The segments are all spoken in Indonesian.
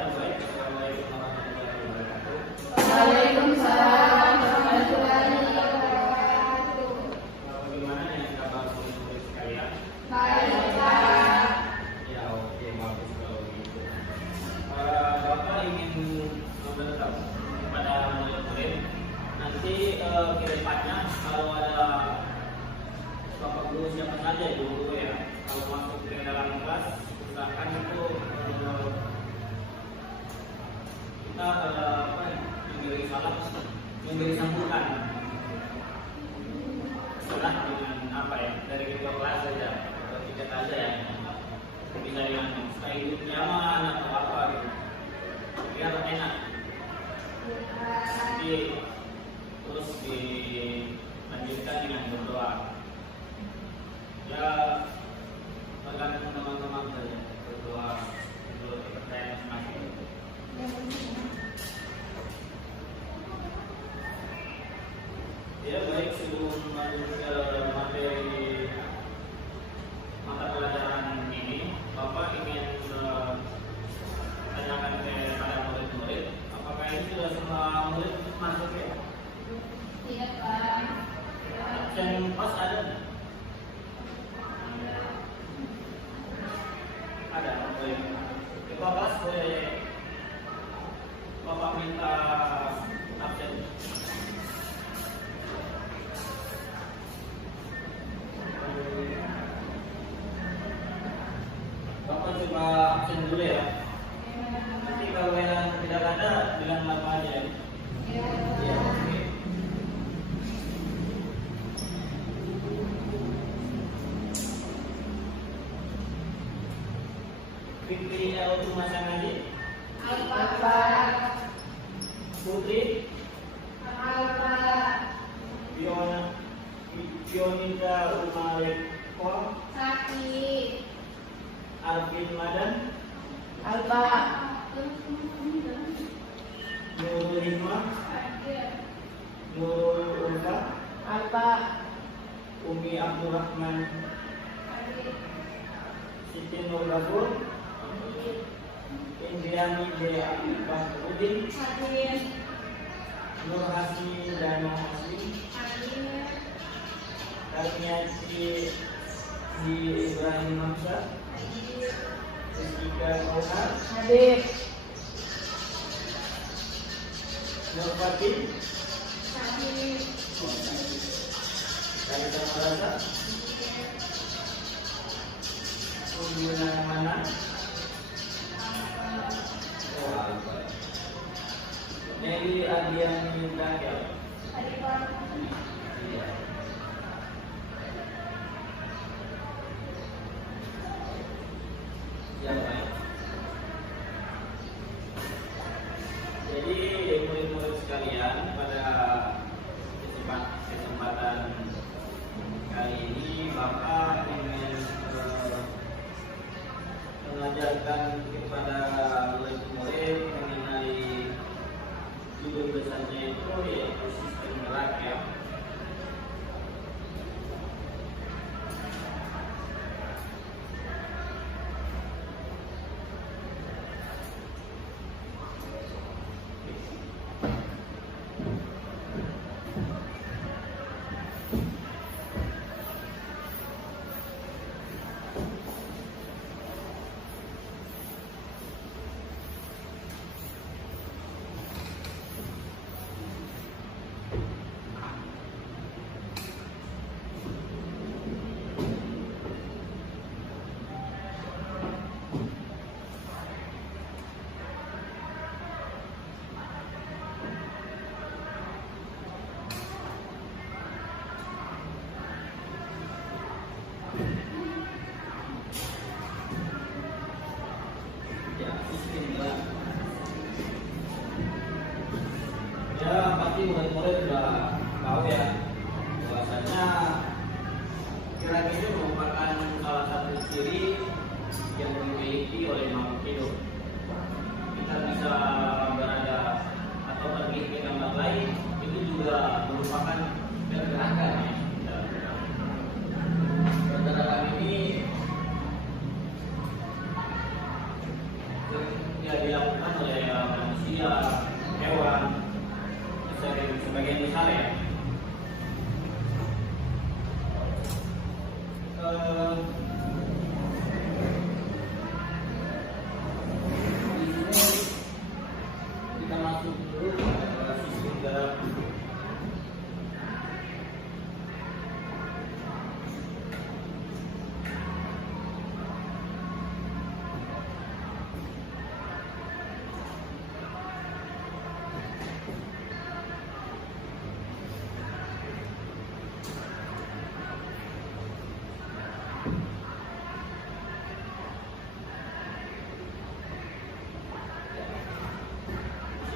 Ya, baik. Assalamualaikum warahmatullahi wabarakatuh. Waalaikumsalam warahmatullahi wabarakatuh. Bagaimana yang kabar murid-murid sekalian? Baik, Pak. Ya, oke, bagus kalau gitu. Bapak ingin memberitahu kepada murid-murid nanti kedepannya kalau ada Bapak guru siapa saja dulu ya, kalau masuk ke dalam kelas usahakan itu kita memberi salam, memberi sambutan. Salah dengan apa ya, dari kedua kelas saja atau tiga saja ya, bisa yang hidup nyaman atau apa gitu, biar enak. Nanti terus dilanjutkan dengan berdoa. Ya, tergantung teman-teman saja berdoa untuk kepercayaan masing-masing. Ya, baik, sebelum masuk ke materi mata pelajaran ini, Bapak ingin tanyakan kepada murid-murid, apakah ini sudah semua murid masuk ya? Iya, Pak. Absen pas ada nggak? Ada, baik. Ketua kelas boleh Bapak minta absen. Bapak coba absen dulu ya. Nanti kalau yang tidak ada bilang apa aja ya. Ya, oke. Fikri Autu Masanadi, Alfa. Putri Alfa. Fionika Umareko, Sakit. Arvin Madan, Alfa. Nurul Hikmah, Nurul Ulfa, Alfa. Umi Abdurrahman, Siti Nur Gafur, Indriani J. Basudin, Hadir. Nur Hasmi Dano Hasmi, Hadir. Karniasi di Ibrahim Hamzah, Hadir. Jessica Kauhar, Hadir. Nur Fatih, Hadir. Kaita Marasa, Undina Mana, Nelly Adiani Daniel. Hadir, Pak. Ya, baik. Jadi murid-murid sekalian, pada kesempatan kali ini Bapak ingin mengajarkan kepada murid-murid mengenai judul besarnya itu yaitu sistem gerak ya. Ya, pasti murid-murid sudah tahu ya bahwasanya gerak itu merupakan salah satu ciri yang dimiliki oleh makhluk hidup. Kita bisa berada atau pergi ke tempat lain itu juga merupakan pergerakan ya. Pergerakan ini juga dilakukan oleh manusia, hewan, sebagian besar ya. Di sini kita masuk dulu ke sistem gerak.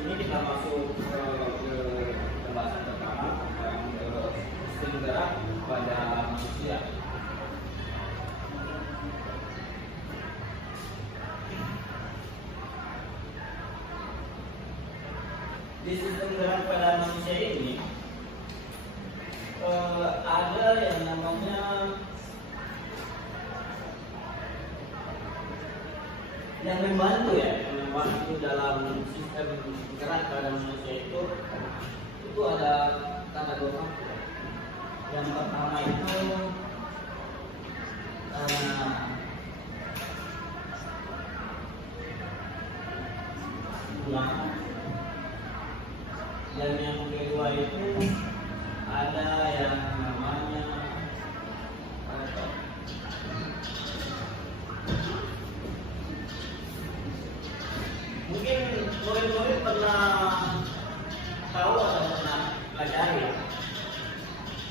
Ini kita masuk ke pembahasan pertama tentang sistem gerak pada manusia. Di sistem gerak pada manusia ini ada yang namanya yang membantu dalam sistem gerak pada manusia itu ada dua faktor. Yang pertama itu tulang, dan yang kedua itu ada yang namanya mungkin murid-murid pernah tahu atau pernah pelajari ya.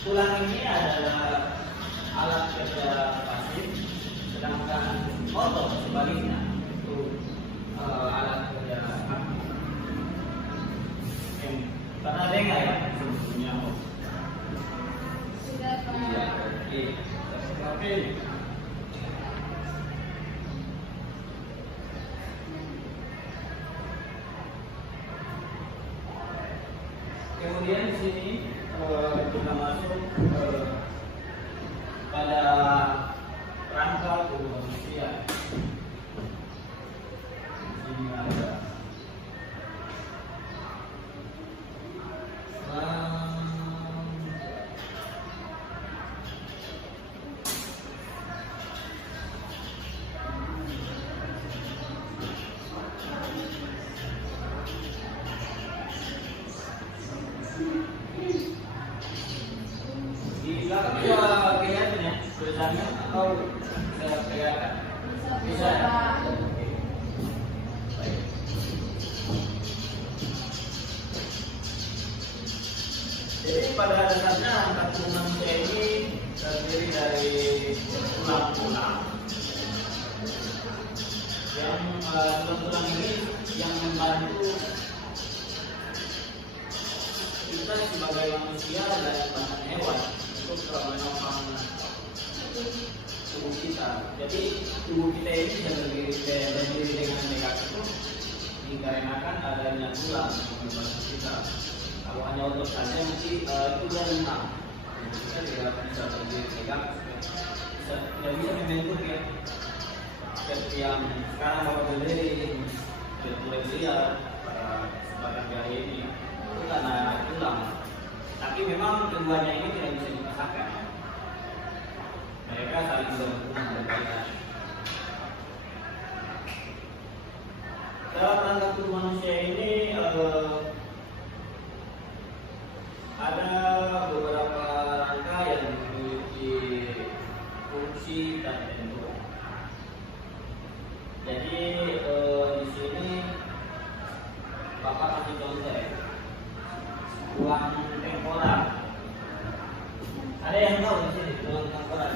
Tulang ini adalah alat kerja pasif, sedangkan otot sebaliknya itu alat kerja aktif. Pernah dengar ya sebetulnya? Sudah Iya, Pak. oke. Kemudian di sini kita masuk pada rangka tubuh manusia. Di sini ada di belakang bisa kelihatan ya tulisannya atau bisa kelihatan? Bisa ya? Oke. Baik. Jadi pada dasarnya rangka tubuh manusia ini terdiri dari tulang-tulang yang tulang-tulang ini yang membantu kita sebagai manusia dan bahkan hewan untuk menopang tubuh kita. Jadi tubuh kita ini berdiri dengan tegak itu dikarenakan adanya tulang yang membantu kita. Kalau hanya otot saja mungkin itu dia lemah. Kita tidak bisa berdiri tegak, tidak bisa membentuk ya. Seperti yang sekarang bapak berdiri, boleh lihat sebagian jari ini itu karena tulang. Tapi memang keduanya ini tidak bisa dipisahkan. Mereka saling berhubungan berkaitan. Dalam rangka tubuh manusia ini ada beberapa rangka yang memiliki fungsi tertentu. Jadi di sini Bapak kasih contoh ya. Tulang temporal. Ada yang tahu di sini tulang temporal?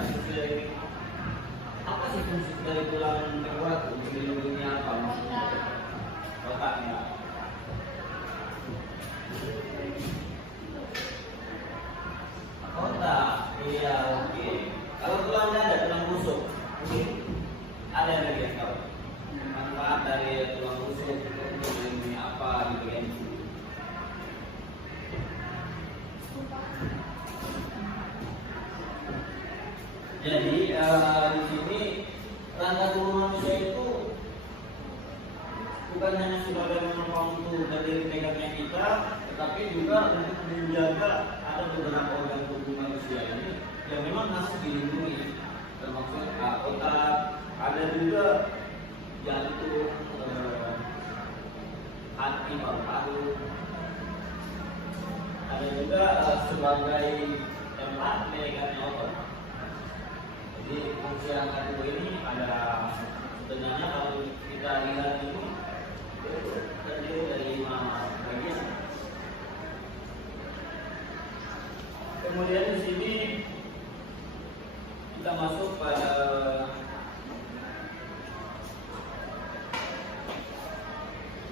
Apa sih fungsi dari tulang temporal? Untuk melindungi apa? Otaknya. Otak, iya oke. Kalau tulang dada, tulang rusuk, mungkin ada yang lagi yang tahu. Manfaat dari tulang rusuk untuk melindungi apa di bagian itu? Jadi di sini rangka tubuh manusia itu bukan hanya sebagai memang untuk dari pegangnya kita, tetapi juga untuk menjaga ada beberapa organ tubuh manusia ini yang memang harus dilindungi, termasuk otak, ada juga jantung, hati, paru-paru, ada juga sebagai tempat menegaknya otot. Jadi fungsi rangka tubuh ini ada sebenarnya kalau kita lihat ini terdiri dari 5 bagian. Kemudian di sini kita masuk pada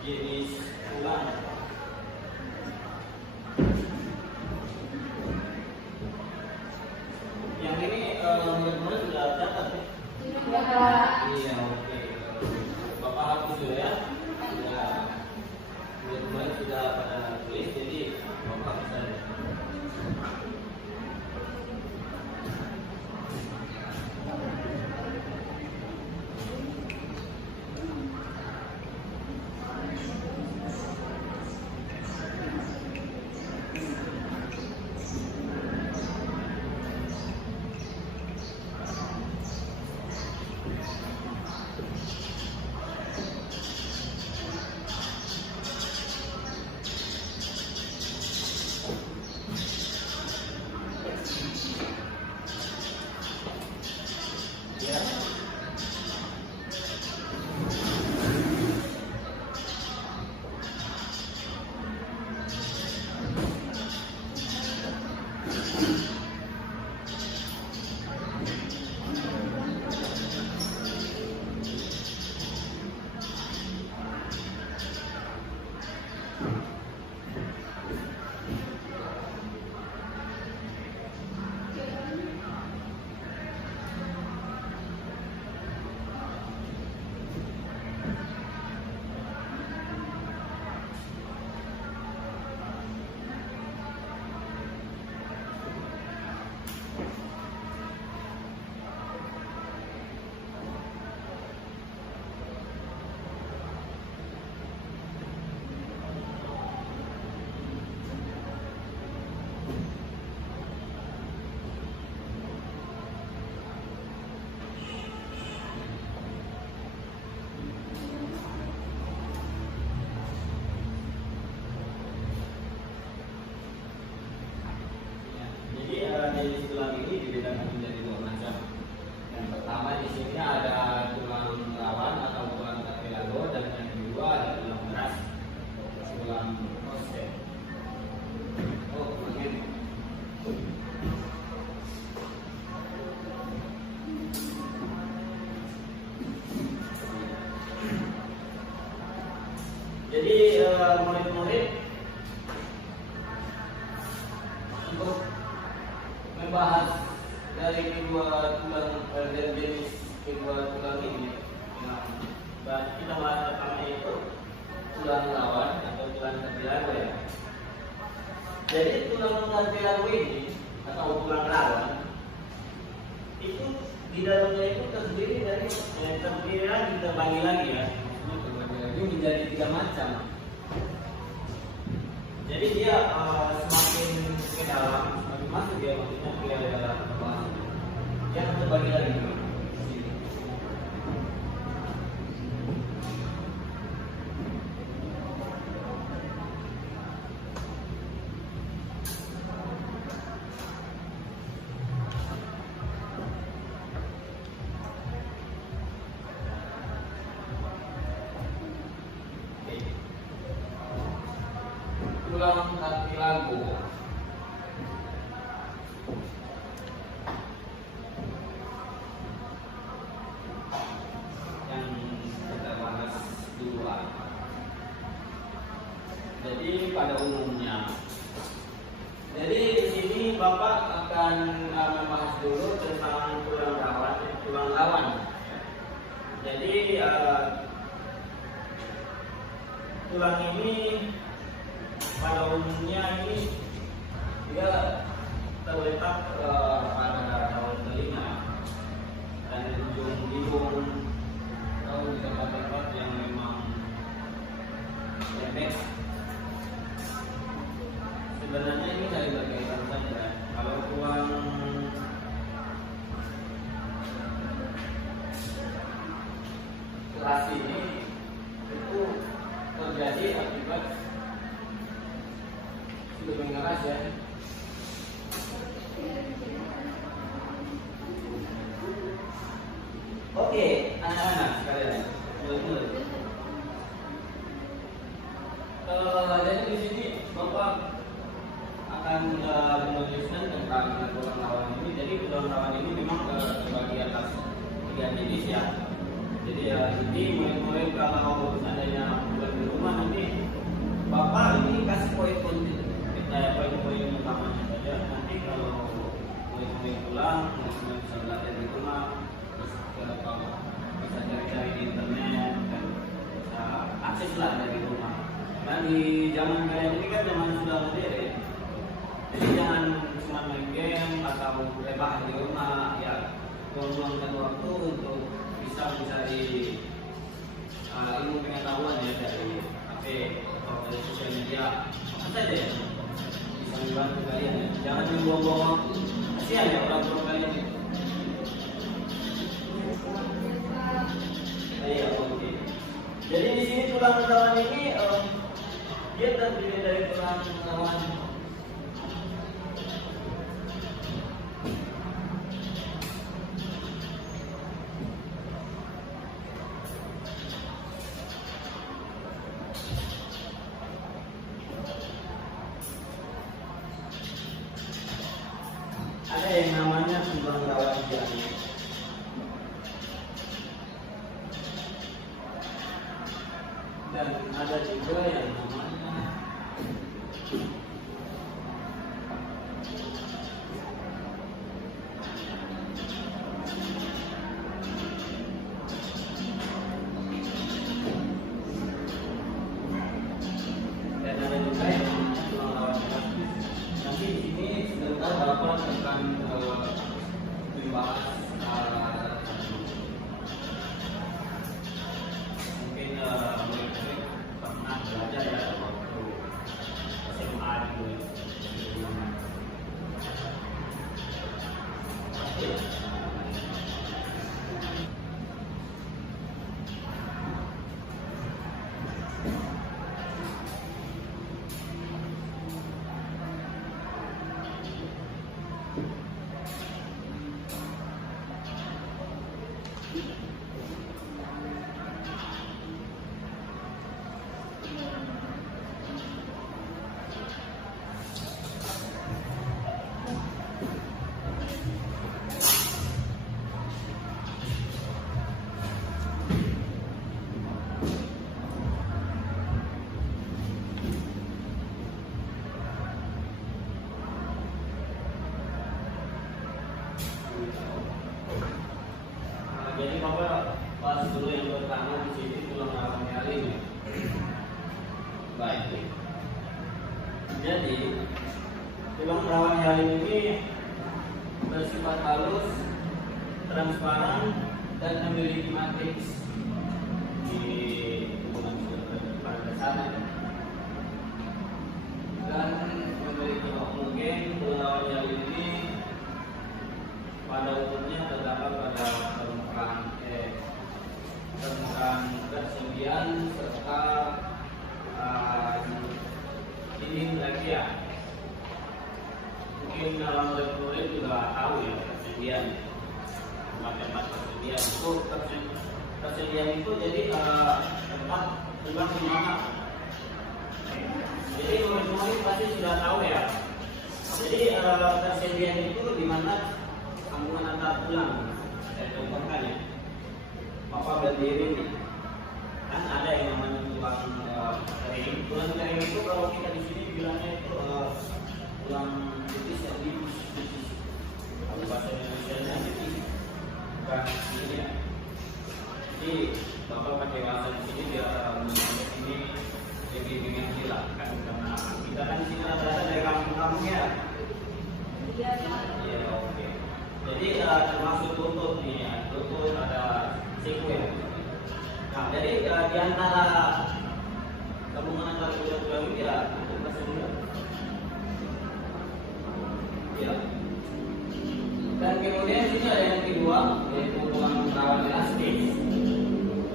jenis tulang. Yang ini menurut sudah catat ya? Iya, oke. Bapak hapus dulu ya. Menurut sudah pada tulis, jadi Bapak bisa. Jenis tulang ini dibedakan menjadi 2 macam. Yang pertama di sini ada tulang rawan atau tulang cartilago, dan yang kedua ada tulang keras, tulang osseo. Oh, begini. Jadi murid-murid untuk membahas dari kedua tulang dan jenis kedua tulang ini, dan kita bahas pertama itu tulang rawan atau tulang cartilago ya. Jadi tulang cartilago ini atau tulang rawan itu di dalamnya itu terdiri dari terbagi lagi ya, terbagi lagi menjadi 3 macam. Jadi dia semakin ke dalam, semakin masuk ya, maksudnya ke dalam kepala. Dia akan terbagi lagi. Tulang cartilago yang kita bahas duluan. Jadi pada umumnya, jadi di sini Bapak akan membahas dulu tentang tulang rawan. Jadi tulang ini pada umumnya ini dia terletak pada daun telinga dan di ujung hidung atau di tempat-tempat yang memang lembek. Sebenarnya ini dari berkaitan saja. Kalau ruang kelas ini itu terjadi akibat lebih keras ya. Oke, anak-anak sekalian, mulut-mulut. Jadi di sini Bapak akan menuliskan tentang tulang rawan ini. Jadi tulang rawan ini memang terbagi atas 3 jenis ya. Jadi ini mulai kalau seandainya bukan di rumah nanti Bapak ini kasih poin-poin poin-poin utamanya saja. Nanti kalau poin-poin pulang bisa belajar di rumah, terus kalau bisa cari-cari di internet dan bisa akses lah dari rumah. Nah di zaman kalian ini kan zaman sudah modern, jadi jangan cuma main game atau rebahan di rumah ya, luangkan waktu untuk bisa mencari ilmu pengetahuan ya dari HP atau dari sosial media apa saja ya, bisa membantu kalian ya. Jangan buang-buang waktu, kasihan ya orang-orang kalian itu. Iya, oke. Jadi di sini tulang rawan ini dia terdiri dari tulang rawan ada yang namanya tulang rawan jari. Dan ada juga yang namanya tulang rawan kaki. Nanti di sini sebentar Bapak akan membahas mungkin murid-murid pernah belajar ya waktu SMA dulu. Jadi Bapak pas dulu yang pertama di sini tulang rawan nyali ini. Baik. Jadi tulang rawan nyali ini bersifat halus, transparan, dan memiliki matriks di hubungan pada sana dan memiliki homogen. Tulang rawan nyali ini pada umumnya terdapat pada permukaan persendian serta dinding trachea. Mungkin murid-murid juga tahu ya persendian, tempat-tempat persendian itu persendian itu jadi tempat di mana. Jadi murid-murid pasti sudah tahu ya. Jadi persendian itu di mana sambungan antar tulang. Saya contohkan ya. Bapak berdiri nih, kan ada yang namanya tulang kering. Tulang kering itu kalau kita di sini bilangnya itu tulang betis ya, betis. Kalau bahasa Indonesia betis, bukan ini ya. Jadi Bapak pakai bahasa di sini biar ini lebih dimensi lah kan, karena kita kan di sini ada dari kampung-kampung ya. Iya, oke. Jadi termasuk lutut nih ya, lutut ada siku ya. Nah, jadi di antara gabungan antara kedua ini ya untuk kelas 2. Ya. Dan kemudian sini ada yang kedua, yaitu tulang rawan elastis.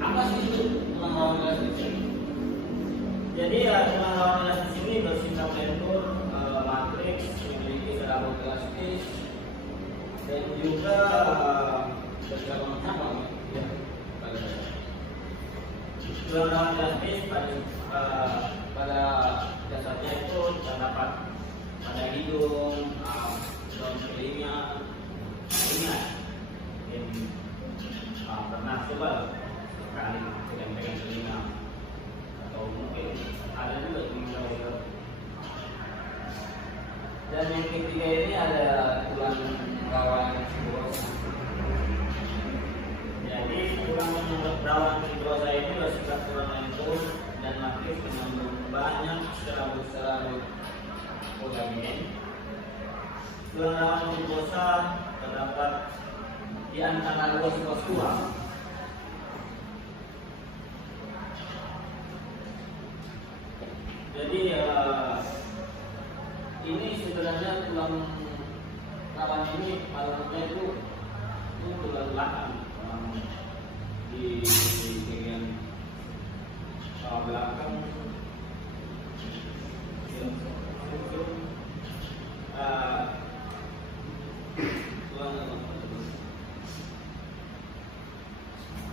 Apa sih itu tulang rawan elastis? Jadi ya tulang rawan elastis ini bersifat lentur, matriks, memiliki serabut elastis, dan juga bergabung cabang. Ya. Tulang rawan elastis pada dasarnya itu terdapat pada hidung, daun telinga. Ingat, pernah coba sekali pegang-pegang telinga atau mungkin ada juga telinga. Dan yang ketiga ini ada tulang rawan fibrosa. Jadi tulang rawan fibrosa ini bersifat tulang lentur dan aktif mengandung banyak serabut-serabut kolagen. Tulang rawan fibrosa terdapat di antara ruas-ruas tulang. Jadi ini sebenarnya tulang rawan ini pada itu tulang belakang di bagian belakang.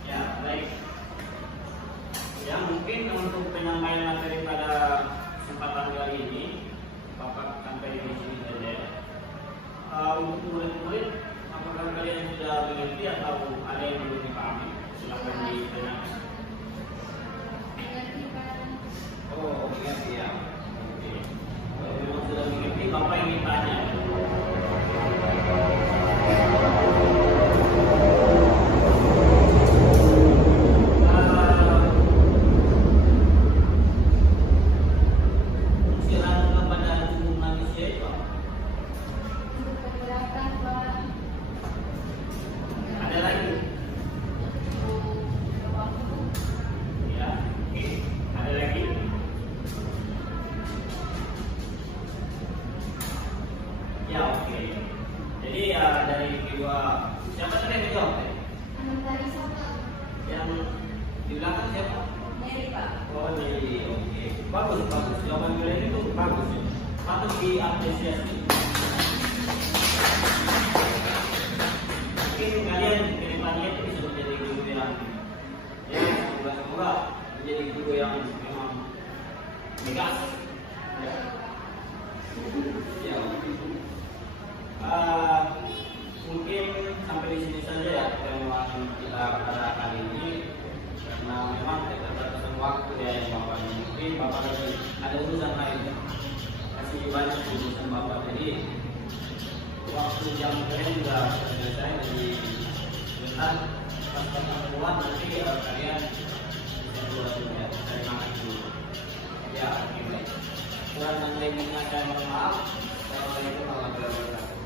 Ya, baik. Ya, mungkin untuk penyampaian materi pada kesempatan kali ini, Bapak sampai di sini saja. Untuk murid-murid, apakah kalian sudah mengerti atau ada yang belum dipahami? Silakan ditanyakan. Mengerti, Pak. Oh, mengerti ya. Oke. Kalau memang sudah mengerti, Bapak ingin tanya. Ya, oke. Jadi ya dari kedua, siapa tadi yang menjawab? Dari siapa? Yang di belakang siapa? Mary, Pak. Oh, jadi oke. Bagus, bagus. Jawaban kalian itu bagus. Patut diapresiasi. Mungkin kalian kedepannya itu bisa menjadi guru yang semoga menjadi guru yang memang tegas. Ya. Mungkin sampai di sini saja ya pertemuan kita pada kali ini, karena memang keterbatasan waktu ya yang Bapak, mungkin Bapak lagi ada urusan lain. Kasih banyak urusan Bapak, jadi waktu jam kalian juga selesai, jadi sebentar pas keluar nanti kalian bisa keluar juga dari makan dulu. Ya, oke. Kurang dan lebihnya saya mohon maaf. Assalamualaikum warahmatullahi wabarakatuh.